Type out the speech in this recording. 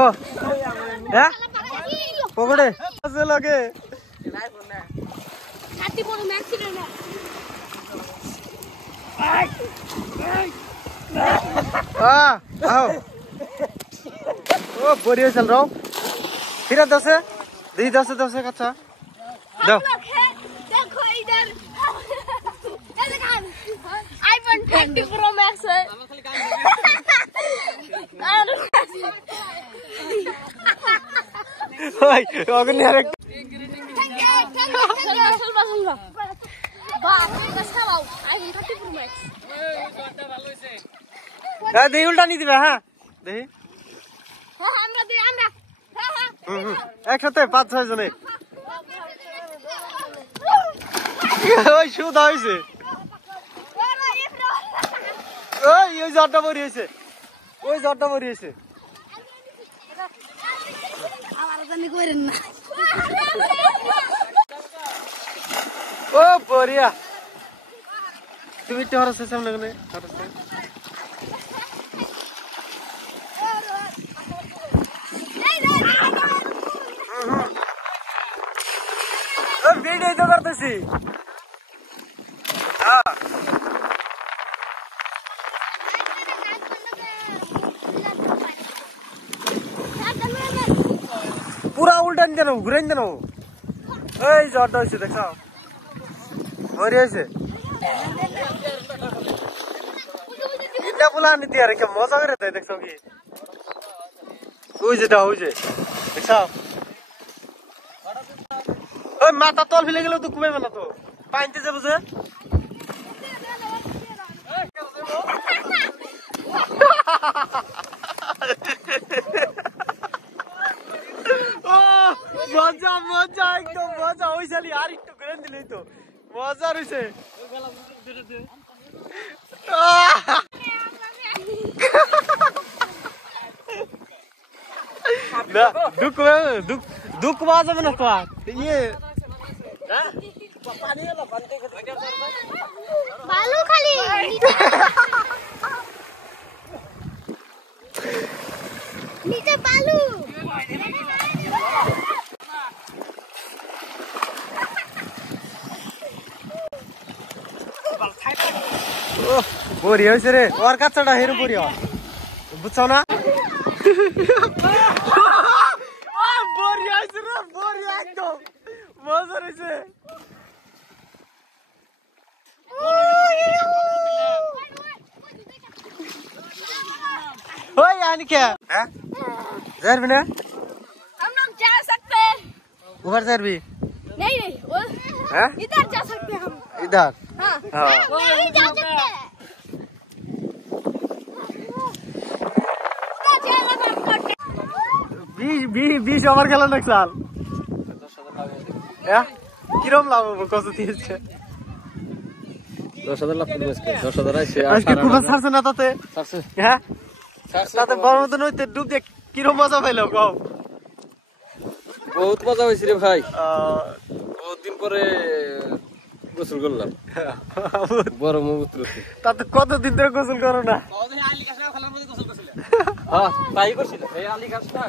ও হ্যাঁ পকড়ে আছে লগে ছাতি বড় ম্যাচ ছিল না आओ ओ बढ़िया चल रहा हूँ फिर 10 दी 10 कच्चा दो देखो इधर आईफोन 30 प्रो मैक्स है ओए अगन यार दे उल्टा नहीं दिबा हां दे हां আমরা দে আমরা একসাথে 5-6 জনে ওই শুধু হইছে ওই জটটা ভরি হইছে ওই জটটা ভরি হইছে আমার জানি কইরেন না ও বড়িয়া তুমি তো হরছে সামনে গনে হরছে वीडियो तो करते हाँ पूरा उल्टा नहीं देना घुरे नहीं देना जट हो देख बढ़िया से इतना बुला नहीं दिया क्या मजा कर रहता है देख की देख माथा तल फिले गल तो कुमाई बना तो पाइनते जाबो जे मजा मजा एकदम मजा होइसाली আর একটু গ্রেন দিলেই তো মজা রইছে না दुख मजा बना तो ये बालू खाली नीचे बालू बढ़िया होइছে रे और काचटा हेरु बढ़िया बुझ्छौ ना बढ़िया होइছে रे बढ़िया एकदम मजा रइছে ओए यानी क्या हैं जर भी ना हम लोग जा सकते हैं उधर जर भी नहीं हैं इधर जा सकते हैं हम इधर हाँ नहीं जा सकते बीस ओवर खेला नेक्स्ट साल কিরম লাভ হবে কত দিয়েছে 10,000 লাভ করবে 10,000 আইছে আজকে কুবা ছাড়ছে না তাতে ছাড়ছে হ্যাঁ তাতে বড় মতন হইতে ডুব দিয়ে কিরম মজা পাইলো কও বহুত মজা হইছে রে ভাই বহুত দিন পরে গোসল করলাম বড় মুত্র তাতে কত দিন ধরে গোসল করো না আলি গাছ খেলার মধ্যে গোসল করছিলাম হ্যাঁ তাই করছিলাম এই আলি গাছটা